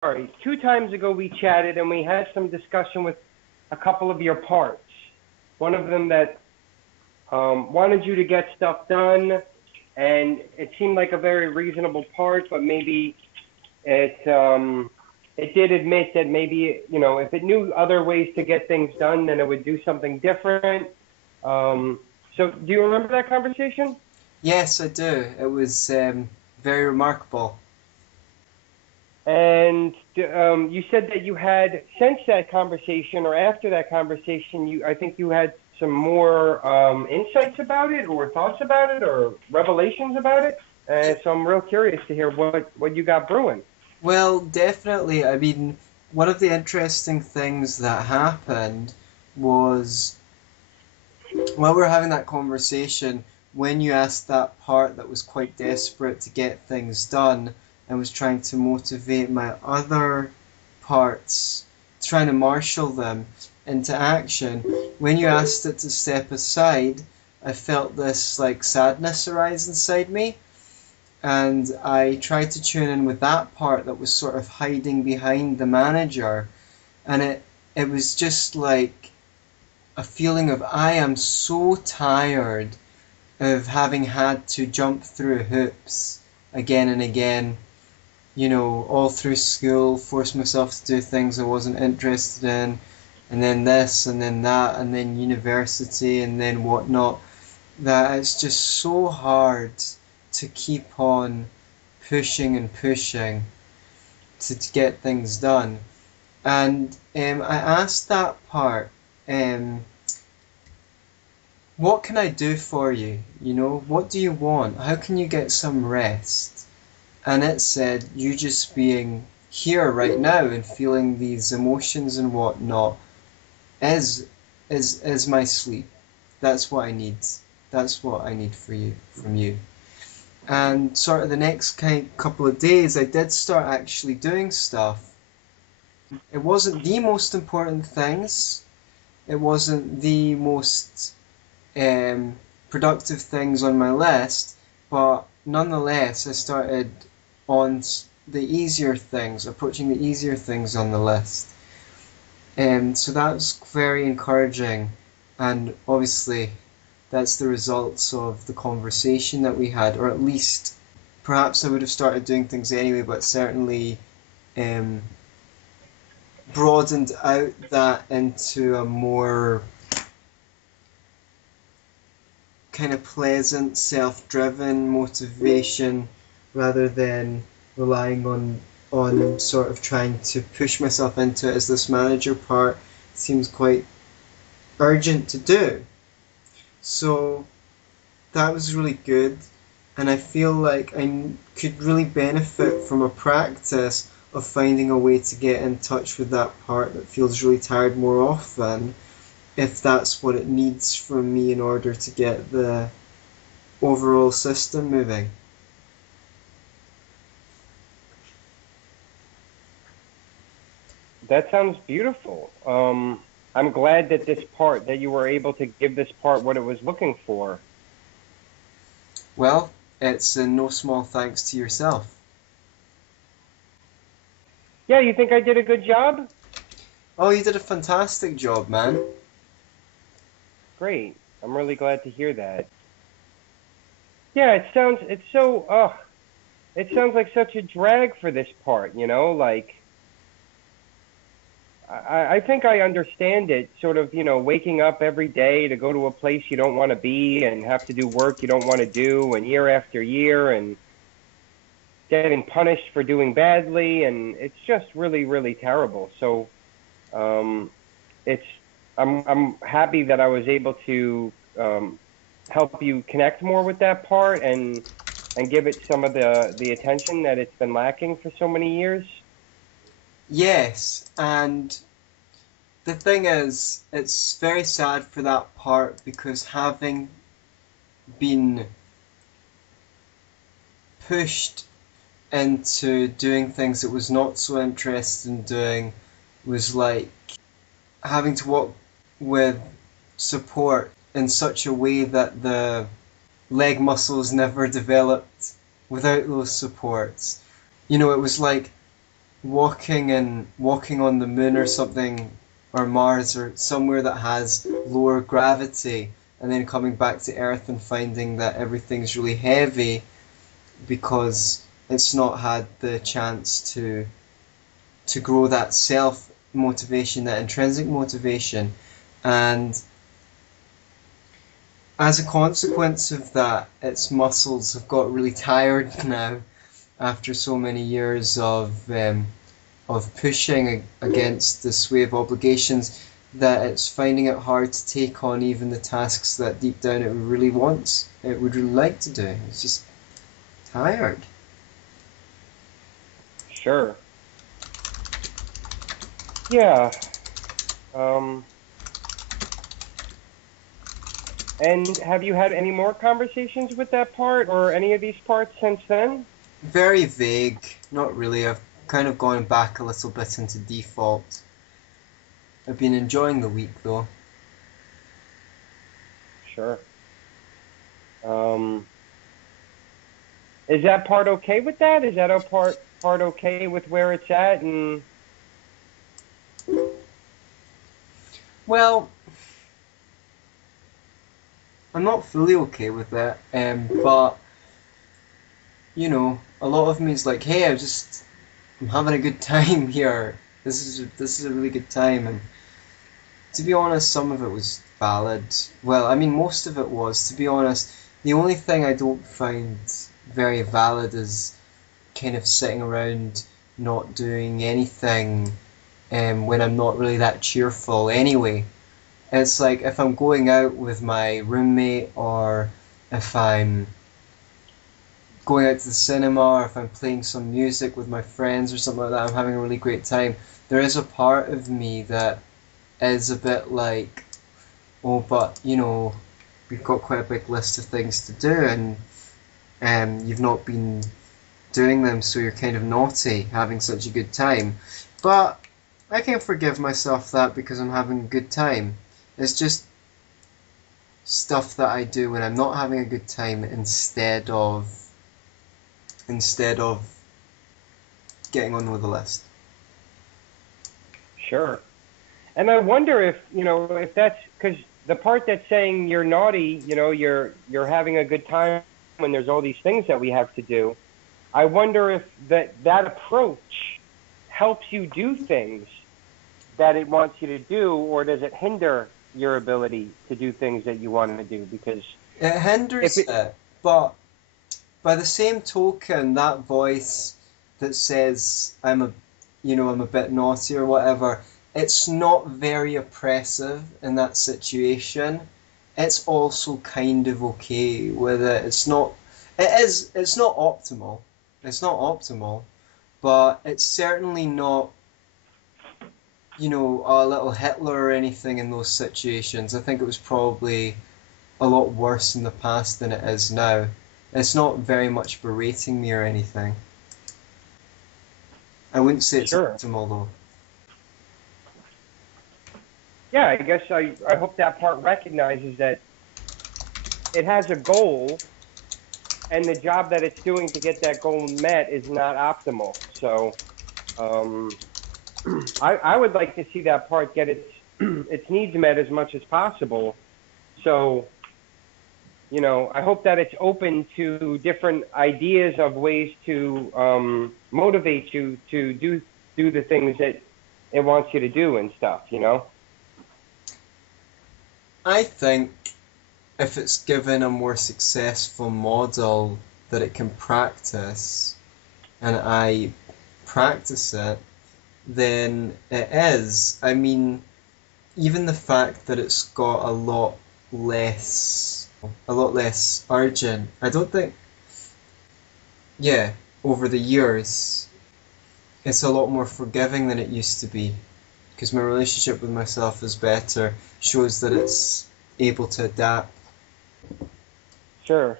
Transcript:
sorry, 2 times ago we chatted and we had some discussion with a couple of your parts. One of them that wanted you to get stuff done, and it seemed like a very reasonable part, but maybe it did admit that maybe, if it knew other ways to get things done, then it would do something different. So do you remember that conversation? Yes, I do. It was very remarkable. And you said that you had, since that conversation or after that conversation, I think you had some more insights about it or thoughts about it or revelations about it. And so I'm real curious to hear what you got brewing. Well, definitely. I mean, one of the interesting things that happened was while we were having that conversation, when you asked that part that was quite desperate to get things done and was trying to motivate my other parts, trying to marshal them into action, when you asked it to step aside, I felt this like sadness arise inside me. And I tried to tune in with that part that was sort of hiding behind the manager. And it was just like a feeling of I am so tired of having had to jump through hoops again and again, all through school, force myself to do things I wasn't interested in, and then this, and then that, and then university, and then whatnot, that it's just so hard to keep on pushing and pushing to get things done. And I asked that part, um, what can I do for you? What do you want? How can you get some rest? And it said, you just being here right now and feeling these emotions and whatnot is is my sleep. That's what I need. That's what I need for you from you. And sort of the next couple of days, I did start actually doing stuff. It wasn't the most important things. It wasn't the most productive things on my list, but nonetheless, I started on the easier things, approaching the easier things on the list. So that was very encouraging, and obviously, that's the results of the conversation that we had, or at least perhaps I would have started doing things anyway, but certainly um, broadened out that into a more kind of pleasant, self-driven motivation rather than relying on sort of trying to push myself into it, as this manager part seems quite urgent to do. So that was really good, and I feel like I could really benefit from a practice of finding a way to get in touch with that part that feels really tired more often, if that's what it needs from me in order to get the overall system moving. That sounds beautiful. I'm glad that that you were able to give this part what it was looking for. Well, it's no small thanks to yourself. Yeah, you think I did a good job? Oh, you did a fantastic job, man. Great. I'm really glad to hear that. Yeah, it sounds like such a drag for this part, like I think I understand it, sort of, waking up every day to go to a place you don't want to be and have to do work you don't want to do, and year after year, and getting punished for doing badly, and it's just really, really terrible. So, um, it's I'm happy that I was able to help you connect more with that part and give it some of the attention that it's been lacking for so many years. Yes, and the thing is, it's very sad for that part because having been pushed into doing things it was not so interested in doing was like having to walk with support in such a way that the leg muscles never developed without those supports. It was like walking on the moon or something, or Mars or somewhere that has lower gravity, and then coming back to Earth and finding that everything's really heavy because it's not had the chance to grow that self motivation, that intrinsic motivation. And as a consequence of that, its muscles have got really tired now after so many years of pushing against the sway of obligations, that it's finding it hard to take on even the tasks that deep down it would really like to do. It's just tired. Sure. Yeah. Um, and have you had any more conversations with that part or any of these parts since then? Very vague, not really. I've kind of gone back a little bit into default. I've been enjoying the week though. Sure. Is that part okay with that? Is that a part okay with where it's at? And Well, I'm not fully okay with that, but you know, a lot of me is like, hey, I'm having a good time here. This is a really good time, and to be honest, some of it was valid. Well, I mean, most of it was. To be honest, the only thing I don't find very valid is kind of sitting around not doing anything, when I'm not really that cheerful anyway. It's like if I'm going out with my roommate, or if I'm going out to the cinema, or if I'm playing some music with my friends or something like that, I'm having a really great time. There is a part of me that is a bit like, oh, but you know, we've got quite a big list of things to do, and you've not been doing them, so you're kind of naughty, having such a good time. But I can forgive myself that because I'm having a good time. It's just stuff that I do when I'm not having a good time instead of getting on with the list. sure. And I wonder if, if that's because the part that's saying you're naughty, you're having a good time when there's all these things that we have to do. I wonder if that approach helps you do things that it wants you to do, or does it hinder your ability to do things that you want to do? Because It if hinders it, it, but by the same token, that voice that says I'm a bit naughty or whatever, it's not very oppressive in that situation. It's also kind of okay with it. It's not optimal. It's not optimal, but it's certainly not, a little Hitler or anything in those situations. I think it was probably a lot worse in the past than it is now. It's not very much berating me or anything. I wouldn't say it's sure, optimal though. yeah, I guess I hope that part recognizes that it has a goal, and the job that it's doing to get that goal met is not optimal. So um, I would like to see that part get its needs met as much as possible. So I hope that it's open to different ideas of ways to motivate you to do the things that it wants you to do and stuff. I think if it's given a more successful model that it can practice, and I practice it, then it is. I mean, even the fact that it's got a lot less urgent. I don't think, yeah, over the years, it's a lot more forgiving than it used to be. Because my relationship with myself is better, shows that it's able to adapt. Sure.